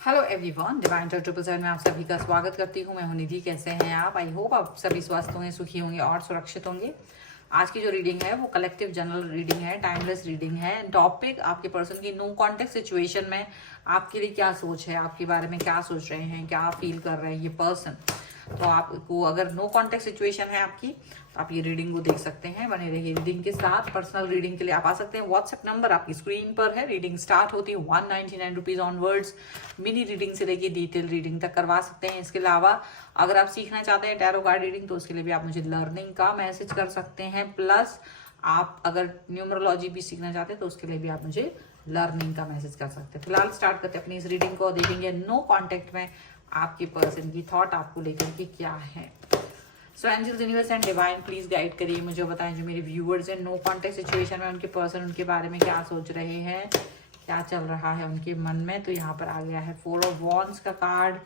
Hello everyone, divine triple seven में आप सभी का स्वागत करती हूँ। मैं हूँ निधि। कैसे हैं आप? आई होप आप सभी स्वस्थ होंगे, सुखी होंगे और सुरक्षित होंगे। आज की जो रीडिंग है वो कलेक्टिव जनरल रीडिंग है, टाइमलेस रीडिंग है। टॉपिक आपके पर्सन की नो कॉन्टेक्ट सिचुएशन में आपके लिए क्या सोच है, आपके बारे में क्या सोच रहे हैं, क्या फील कर रहे हैं ये पर्सन। तो आपको अगर नो कॉन्टेक्ट सिचुएशन है आपकी, तो आप ये रीडिंग को देख सकते हैं। बने रहिए रीडिंग के साथ। पर्सनल रीडिंग के लिए आप आ सकते हैं। व्हाट्सएप नंबर आपकी स्क्रीन पर है। रीडिंग स्टार्ट होती है 199 रुपीज ऑनवर्ड्स। मिनी रीडिंग से लेके डिटेल रीडिंग तक करवा सकते हैं। इसके अलावा अगर आप सीखना चाहते हैं टैरो कार्ड रीडिंग, तो उसके लिए भी आप मुझे लर्निंग का मैसेज कर सकते हैं। प्लस आप अगर न्यूमरोलॉजी भी सीखना चाहते हैं तो उसके लिए भी आप मुझे लर्निंग का मैसेज कर सकते हैं। फिलहाल स्टार्ट करते हैं अपनी इस रीडिंग को। देखेंगे नो कॉन्टेक्ट में आपके पर्सन की थॉट आपको लेकर के क्या है। So angels, universe and divine please guide करिए, मुझे बताएं जो मेरे व्यूअर्स हैं नो कॉन्टेक्ट सिचुएशन में उनके पर्सन उनके बारे में क्या सोच रहे हैं, क्या चल रहा है उनके मन में। तो यहाँ पर आ गया है 4 ऑफ वॉन्ड्स का कार्ड,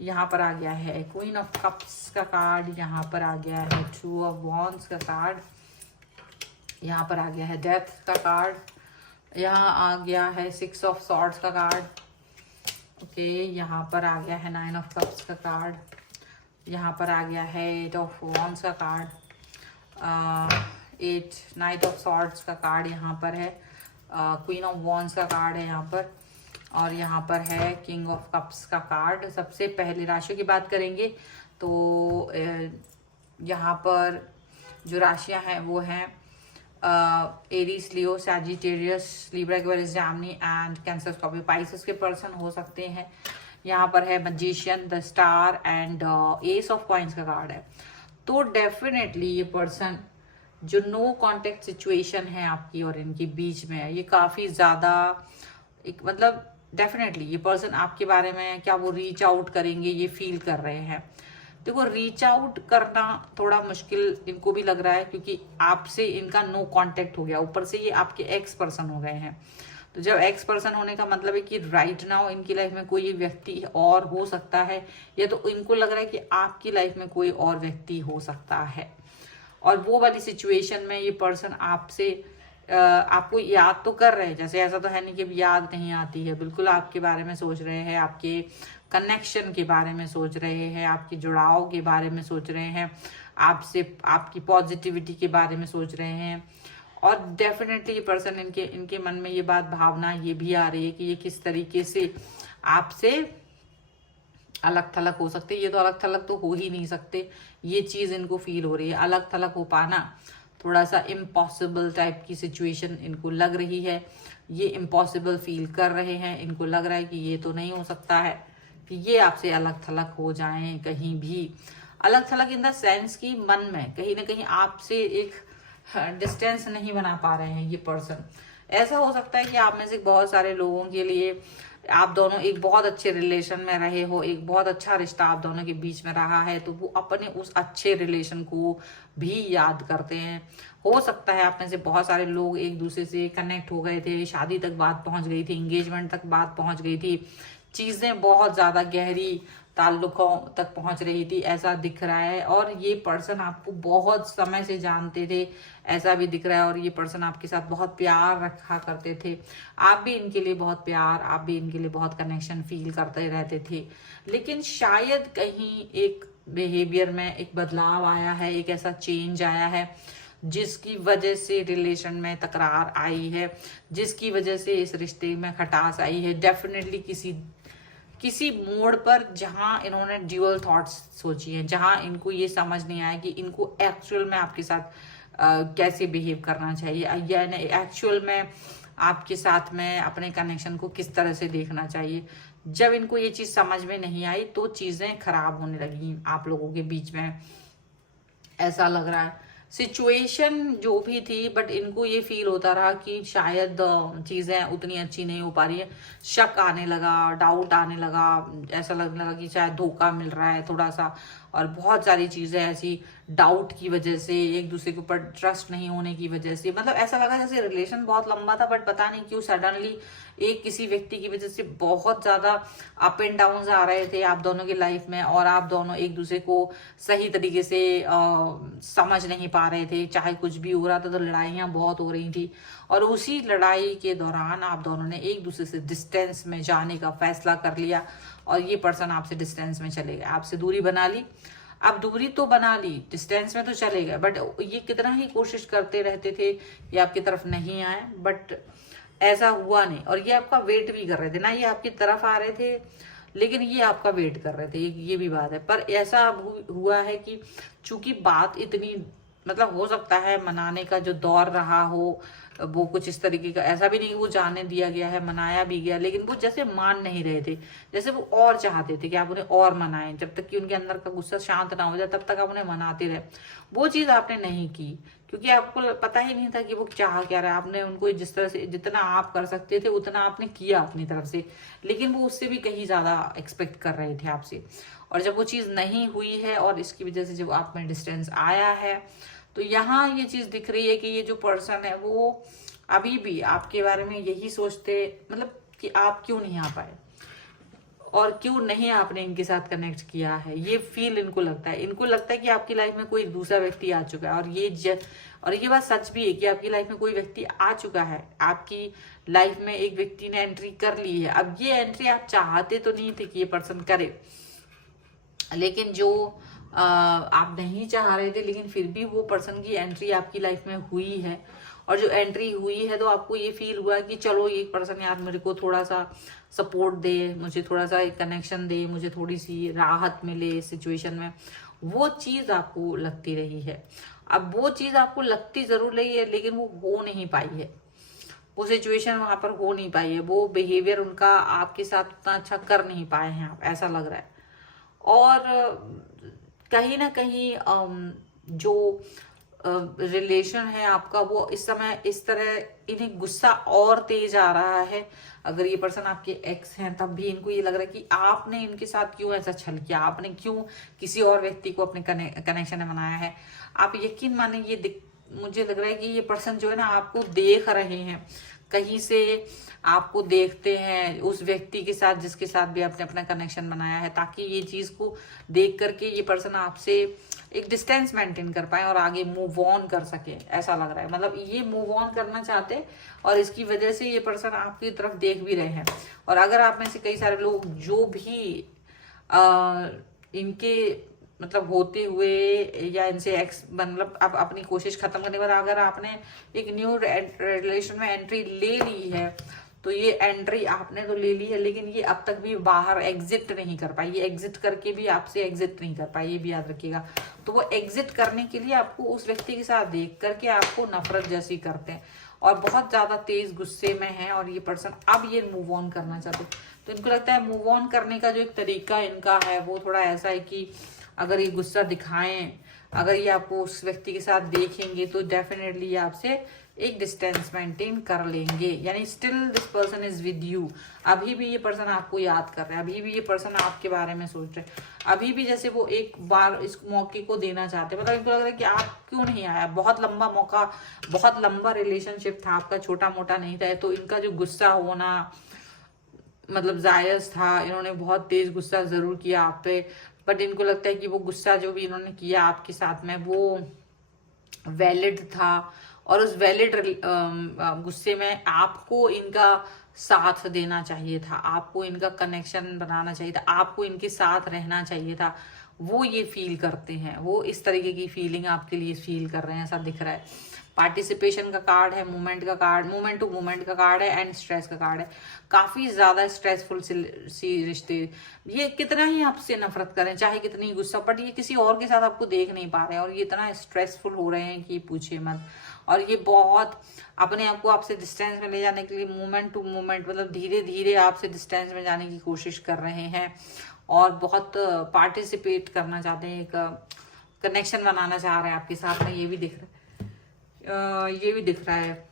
यहाँ पर आ गया है क्वीन ऑफ कप्स का कार्ड, यहाँ पर आ गया है 2 ऑफ वॉन्ड्स का कार्ड, यहाँ पर आ गया है डेथ का कार्ड, यहाँ आ गया है 6 ऑफ सॉर्ड्स का कार्ड। ओके, यहाँ पर आ गया है 9 ऑफ कप्स का कार्ड, यहाँ पर आ गया है 8 ऑफ वॉन्ड्स का कार्ड, 8 नाइट ऑफ सॉर्ड्स का कार्ड यहाँ पर है, क्वीन ऑफ वॉन्ड्स का कार्ड है यहाँ पर, और यहाँ पर है किंग ऑफ कप्स का कार्ड। सबसे पहले राशियों की बात करेंगे तो यहाँ पर जो राशियाँ हैं वो हैं Aries, Leo, Sagittarius, Libra, Aquarius, Gemini and cancer, Scorpio, Pisces के पर्सन हो सकते हैं। यहाँ पर है magician, the star and S of coins का कार्ड है। तो डेफिनेटली ये पर्सन जो नो कांटेक्ट सिचुएशन है आपकी और इनके बीच में, ये काफी ज्यादा एक मतलब डेफिनेटली ये पर्सन आपके बारे में क्या वो रीच आउट करेंगे ये फील कर रहे हैं। देखो, रीच आउट करना थोड़ा मुश्किल इनको भी लग रहा है क्योंकि आपसे इनका नो कांटेक्ट हो गया, ऊपर से ये आपके एक्स पर्सन हो गए हैं। तो जब एक्स पर्सन होने का मतलब है कि राइट नाउ इनकी लाइफ में कोई व्यक्ति और हो सकता है, या तो इनको लग रहा है कि आपकी लाइफ में कोई और व्यक्ति हो सकता है। और वो वाली सिचुएशन में ये पर्सन आपसे आपको याद तो कर रहे हैं, जैसे ऐसा तो है नहीं कि याद नहीं आती है, बिल्कुल आपके बारे में सोच रहे हैं, आपके कनेक्शन के बारे में सोच रहे हैं, आपके जुड़ाव के बारे में सोच रहे हैं, आपसे आपकी पॉजिटिविटी के बारे में सोच रहे हैं। और डेफिनेटली ये पर्सन इनके मन में ये बात भावना ये भी आ रही है कि ये किस तरीके से आपसे अलग थलग हो सकते। ये तो अलग थलग तो हो ही नहीं सकते, ये चीज इनको फील हो रही है। अलग थलग हो पाना थोड़ा सा इम्पॉसिबल टाइप की सिचुएशन इनको लग रही है। ये इम्पॉसिबल फील कर रहे हैं, इनको लग रहा है कि ये तो नहीं हो सकता है कि ये आपसे अलग थलग हो जाएं कहीं भी। अलग थलग इन द सेंस की मन में कहीं ना कहीं आपसे एक डिस्टेंस नहीं बना पा रहे हैं ये पर्सन। ऐसा हो सकता है कि आप में से बहुत सारे लोगों के लिए आप दोनों एक बहुत अच्छे रिलेशन में रहे हो, एक बहुत अच्छा रिश्ता आप दोनों के बीच में रहा है, तो वो अपने उस अच्छे रिलेशन को भी याद करते हैं। हो सकता है आप में से बहुत सारे लोग एक दूसरे से कनेक्ट हो गए थे, शादी तक बात पहुंच गई थी, एंगेजमेंट तक बात पहुंच गई थी, चीजें बहुत ज्यादा गहरी ताल्लुकों तक पहुंच रही थी, ऐसा दिख रहा है। और ये पर्सन आपको बहुत समय से जानते थे, ऐसा भी दिख रहा है। और ये पर्सन आपके साथ बहुत प्यार रखा करते थे, आप भी इनके लिए बहुत प्यार, आप भी इनके लिए बहुत कनेक्शन फील करते रहते थे। लेकिन शायद कहीं एक बिहेवियर में एक बदलाव आया है, एक ऐसा चेंज आया है जिसकी वजह से रिलेशन में तकरार आई है, जिसकी वजह से इस रिश्ते में खटास आई है। डेफिनेटली किसी मोड़ पर जहां इन्होंने ड्यूअल थॉट्स सोची हैं, जहां इनको ये समझ नहीं आया कि इनको एक्चुअल में आपके साथ कैसे बिहेव करना चाहिए, या एक्चुअल में आपके साथ में अपने कनेक्शन को किस तरह से देखना चाहिए। जब इनको ये चीज समझ में नहीं आई तो चीजें खराब होने लगी आप लोगों के बीच में, ऐसा लग रहा है। सिचुएशन जो भी थी, बट इनको ये फील होता रहा कि शायद चीजें उतनी अच्छी नहीं हो पा रही है। शक आने लगा, डाउट आने लगा, ऐसा लगने लगा कि शायद धोखा मिल रहा है थोड़ा सा। और बहुत सारी चीजें ऐसी डाउट की वजह से, एक दूसरे के ऊपर ट्रस्ट नहीं होने की वजह से, मतलब ऐसा लगा जैसे रिलेशन बहुत लंबा था बट पता नहीं क्यों सडनली एक किसी व्यक्ति की वजह से बहुत ज्यादा अप एंड डाउन आ रहे थे आप दोनों की लाइफ में, और आप दोनों एक दूसरे को सही तरीके से समझ नहीं पा रहे थे। चाहे कुछ भी हो रहा था तो लड़ाइयाँ बहुत हो रही थी, और उसी लड़ाई के दौरान आप दोनों ने एक दूसरे से डिस्टेंस में जाने का फैसला कर लिया, और ये पर्सन आपसे डिस्टेंस में चले गए, आपसे दूरी बना ली। आप दूरी तो बना ली, डिस्टेंस में तो चले गए, बट ये कितना ही कोशिश करते रहते थे ये आपकी तरफ नहीं आए, बट ऐसा हुआ नहीं। और ये आपका वेट भी कर रहे थे ना, ये आपकी तरफ आ रहे थे लेकिन ये आपका वेट कर रहे थे, ये भी बात है। पर ऐसा हुआ है कि चूंकि बात इतनी, मतलब हो सकता है मनाने का जो दौर रहा हो वो कुछ इस तरीके का, ऐसा भी नहीं कि वो जाने दिया गया है, मनाया भी गया, लेकिन वो जैसे मान नहीं रहे थे, जैसे वो और चाहते थे कि आप उन्हें और मनाएं, जब तक कि उनके अंदर का गुस्सा शांत ना हो जाए तब तक आप उन्हें मनाते रहे। वो चीज आपने नहीं की क्योंकि आपको पता ही नहीं था कि वो चाह क्या रहा है। आपने उनको जिस तरह से, जितना आप कर सकते थे उतना आपने किया अपनी तरफ से, लेकिन वो उससे भी कहीं ज्यादा एक्सपेक्ट कर रहे थे आपसे। और जब वो चीज नहीं हुई है और इसकी वजह से जब आप में डिस्टेंस आया है, तो यहाँ ये चीज दिख रही है कि ये जो पर्सन है वो अभी भी आपके बारे में यही सोचते, मतलब कि आप क्यों नहीं आ पाए और क्यों नहीं आपने इनके साथ कनेक्ट किया है, ये फील इनको लगता है। इनको लगता है कि आपकी लाइफ में कोई दूसरा व्यक्ति आ चुका है, और ये बात सच भी है कि आपकी लाइफ में कोई व्यक्ति आ चुका है, आपकी लाइफ में एक व्यक्ति ने एंट्री कर ली है। अब ये एंट्री आप चाहते तो नहीं थे कि ये पर्सन करे, लेकिन जो आप नहीं चाह रहे थे, लेकिन फिर भी वो पर्सन की एंट्री आपकी लाइफ में हुई है। और जो एंट्री हुई है तो आपको ये फील हुआ कि चलो ये पर्सन यार मेरे को थोड़ा सा सपोर्ट दे, मुझे थोड़ा सा एक कनेक्शन दे, मुझे थोड़ी सी राहत मिले इस सिचुएशन में, वो चीज आपको लगती रही है। अब वो चीज आपको लगती जरूर रही है लेकिन वो हो नहीं पाई है, वो सिचुएशन वहां पर हो नहीं पाई है, वो बिहेवियर उनका आपके साथ उतना अच्छा कर नहीं पाए हैं आप, ऐसा लग रहा है। और कहीं ना कहीं जो रिलेशन है आपका वो इस समय इस तरह इन्हें गुस्सा और तेज आ रहा है। अगर ये पर्सन आपके एक्स हैं तब भी इनको ये लग रहा है कि आपने इनके साथ क्यों ऐसा छल किया, आपने क्यों किसी और व्यक्ति को अपने कनेक्शन में बनाया है। आप यकीन माने ये मुझे लग रहा है कि ये पर्सन जो है ना आपको देख रहे हैं, कहीं से आपको देखते हैं उस व्यक्ति के साथ जिसके साथ भी आपने अपना कनेक्शन बनाया है, ताकि ये चीज को देख करके ये पर्सन आपसे एक डिस्टेंस मेंटेन कर पाए और आगे मूव ऑन कर सके, ऐसा लग रहा है। मतलब ये मूव ऑन करना चाहते और इसकी वजह से ये पर्सन आपकी तरफ देख भी रहे हैं। और अगर आप में से कई सारे लोग जो भी इनके मतलब होते हुए या इनसे मतलब अब अपनी कोशिश खत्म करने के बाद अगर आपने एक न्यू रिलेशन में एंट्री ले ली है, तो ये एंट्री आपने तो ले ली है लेकिन ये अब तक भी बाहर एग्जिट नहीं कर पाई, ये एग्जिट करके भी आपसे एग्जिट नहीं कर पाई, ये भी याद रखिएगा। तो वो एग्जिट करने के लिए आपको उस व्यक्ति के साथ देख करके आपको नफरत जैसी करते हैं और बहुत ज्यादा तेज गुस्से में है, और ये पर्सन अब ये मूव ऑन करना चाहते हैं। तो इनको लगता है मूव ऑन करने का जो एक तरीका इनका है वो थोड़ा ऐसा है कि अगर ये गुस्सा दिखाएं, अगर ये आपको उस व्यक्ति के साथ देखेंगे तो डेफिनेटली ये आपसे एक डिस्टेंस मेंटेन कर लेंगे, यानी still this person is with you. अभी भी ये पर्सन आपको याद कर रहा है, अभी भी ये पर्सन आपके बारे में सोच रहे हैं, अभी भी जैसे वो एक बार इस मौके को देना चाहते हैं। मतलब इनको लग रहा है कि आप क्यों नहीं आया, बहुत लंबा मौका, बहुत लंबा रिलेशनशिप था आपका, छोटा मोटा नहीं था। तो इनका जो गुस्सा होना मतलब जायज था, इन्होंने बहुत तेज गुस्सा जरूर किया आप पे, बट इनको लगता है कि वो गुस्सा जो भी इन्होंने किया आपके साथ में वो वैलिड था, और उस वैलिड गुस्से में आपको इनका साथ देना चाहिए था, आपको इनका कनेक्शन बनाना चाहिए था, आपको इनके साथ रहना चाहिए था। वो ये फील करते हैं, वो इस तरीके की फीलिंग आपके लिए फील कर रहे हैं, ऐसा दिख रहा है। पार्टिसिपेशन का कार्ड है, मूवमेंट का कार्ड, मूवमेंट टू मूवमेंट का कार्ड है, एंड स्ट्रेस का कार्ड है। काफी ज्यादा स्ट्रेसफुल सी रिश्ते, ये कितना ही आपसे नफरत करें, चाहे कितनी गुस्सा, बट ये किसी और के साथ आपको देख नहीं पा रहे हैं और ये इतना स्ट्रेसफुल हो रहे हैं कि पूछिए मत। और ये बहुत अपने आप को आपसे डिस्टेंस में ले जाने के लिए मूवमेंट टू मूवमेंट, मतलब धीरे धीरे आपसे डिस्टेंस में जाने की कोशिश कर रहे हैं और बहुत पार्टिसिपेट करना चाहते हैं, एक कनेक्शन बनाना चाह रहे हैं आपके साथ में, ये भी दिख रहा है। ये भी दिख रहा है,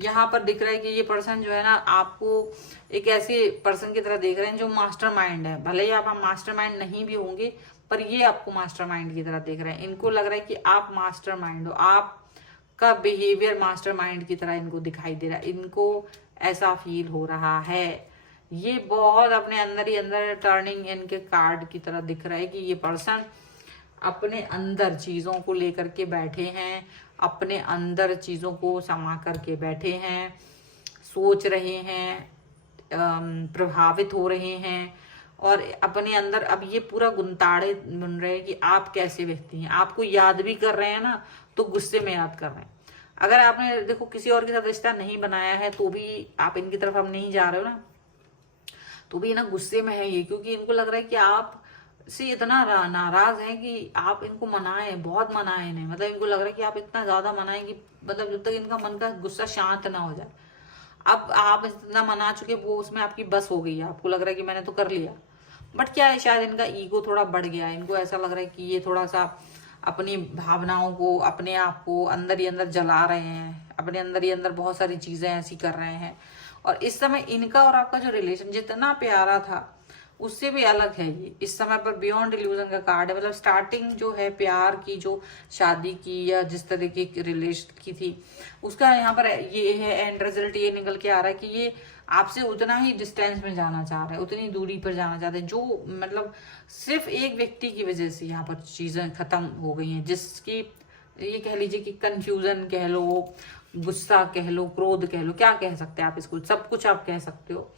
यहाँ पर दिख रहा है कि ये पर्सन जो है ना आपको एक ऐसे पर्सन की तरह देख रहे हैं जो मास्टरमाइंड है। भले ही आप मास्टरमाइंड नहीं भी होंगे पर ये आपको मास्टरमाइंड की तरह देख रहे हैं। इनको लग रहा है कि आप मास्टरमाइंड हो, आपका बिहेवियर मास्टरमाइंड की तरह इनको दिखाई दे रहा है, इनको ऐसा फील हो रहा है। ये बहुत अपने अंदर ही अंदर टर्निंग इनके कार्ड की तरह दिख रहा है कि ये पर्सन अपने अंदर चीजों को लेकर के बैठे हैं, अपने अंदर चीजों को समा करके बैठे हैं, सोच रहे हैं, प्रभावित हो रहे हैं और अपने अंदर अब ये पूरा गुंताड़े बन रहे हैं कि आप कैसे व्यक्ति हैं। आपको याद भी कर रहे हैं ना, तो गुस्से में याद कर रहे हैं। अगर आपने देखो किसी और के साथ रिश्ता नहीं बनाया है तो भी आप इनकी तरफ हम नहीं जा रहे हो ना, तो भी ना गुस्से में है ये, क्योंकि इनको लग रहा है कि आप से इतना नाराज है कि आप इनको मनाए, बहुत मनाए इन्हें। मतलब इनको लग रहा है कि आप इतना ज्यादा मनाए कि मतलब जब तक इनका मन का गुस्सा शांत ना हो जाए। अब आप इतना मना चुके, वो उसमें आपकी बस हो गई है, आपको लग रहा है कि मैंने तो कर लिया। बट क्या है, शायद इनका ईगो थोड़ा बढ़ गया है। इनको ऐसा लग रहा है कि ये थोड़ा सा अपनी भावनाओं को, अपने आप को अंदर ही अंदर जला रहे हैं, अपने अंदर ही अंदर बहुत सारी चीजें ऐसी कर रहे हैं। और इस समय इनका और आपका जो रिलेशन जितना प्यारा था उससे भी अलग है ये। इस समय पर बियॉन्ड इल्यूजन का कार्ड है। मतलब स्टार्टिंग जो है प्यार की, जो शादी की या जिस तरीके की रिलेशन की थी, उसका यहाँ पर ये है एंड रिजल्ट ये निकल के आ रहा है कि ये आपसे उतना ही डिस्टेंस में जाना चाह रहे हैं, उतनी दूरी पर जाना चाहते हैं, जो मतलब सिर्फ एक व्यक्ति की वजह से यहाँ पर चीजें खत्म हो गई हैं, जिसकी ये कह लीजिए कि कंफ्यूजन कह लो, गुस्सा कह लो, क्रोध कह लो, क्या कह सकते हैं आप इसको, सब कुछ आप कह सकते हो।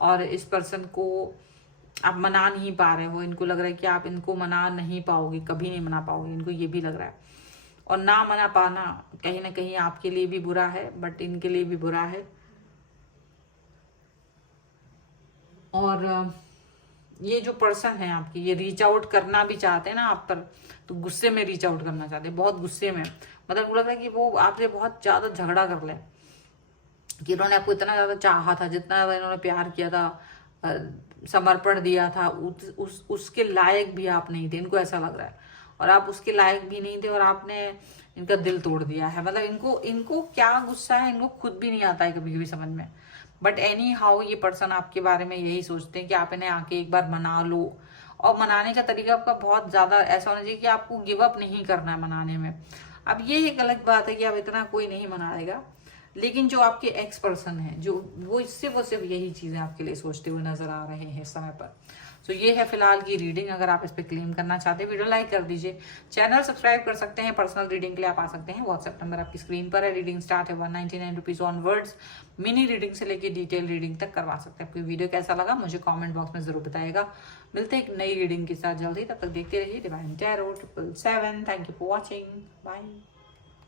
और इस पर्सन को आप मना नहीं पा रहे हो। इनको लग रहा है कि आप इनको मना नहीं पाओगे, कभी नहीं मना पाओगे, इनको ये भी लग रहा है। और ना मना पाना कहीं ना कहीं आपके लिए भी बुरा है, बट इनके लिए भी बुरा है। और ये जो पर्सन है आपकी, ये रीच आउट करना भी चाहते हैं ना आप पर, तो गुस्से में रीच आउट करना चाहते हैं, बहुत गुस्से में। मतलब मुझे लगता है कि वो आपसे बहुत ज्यादा झगड़ा कर ले, कि इन्होंने आपको इतना ज्यादा चाहा था, जितना ज्यादा इन्होंने प्यार किया था, समर्पण दिया था, उसके लायक भी आप नहीं थे, इनको ऐसा लग रहा है। और आप उसके लायक भी नहीं थे और आपने इनका दिल तोड़ दिया है। मतलब इनको क्या गुस्सा है इनको खुद भी नहीं आता है कभी कभी समझ में। बट एनी हाउ ये पर्सन आपके बारे में यही सोचते हैं कि आप इन्हें आके एक बार मना लो। और मनाने का तरीका आपका बहुत ज्यादा ऐसा होना चाहिए कि आपको गिव अप नहीं करना है मनाने में। अब ये एक अलग बात है कि अब इतना कोई नहीं मनाएगा, लेकिन जो आपके एक्स पर्सन है, जो वो सिर्फ यही चीजें आपके लिए सोचते हुए नजर आ रहे हैं इस समय पर। तो ये है फिलहाल की रीडिंग। अगर आप इस पे क्लेम करना चाहते हैं, वीडियो लाइक कर दीजिए, चैनल सब्सक्राइब कर सकते हैं। पर्सनल रीडिंग के लिए आप आ सकते हैं, व्हाट्सएप नंबर आपकी स्क्रीन पर है। रीडिंग स्टार्ट है 199 रुपीज ऑनवर्ड्स। मिनी रीडिंग से लेके डिटेल रीडिंग तक करवा सकते हैं। आपको वीडियो कैसा लगा मुझे कॉमेंट बॉक्स में जरूर बताइएगा। मिलते हैं एक नई रीडिंग के साथ जल्दी, तब तक देखते रहिए Divine Tarot 777। Thank you for watching, bye.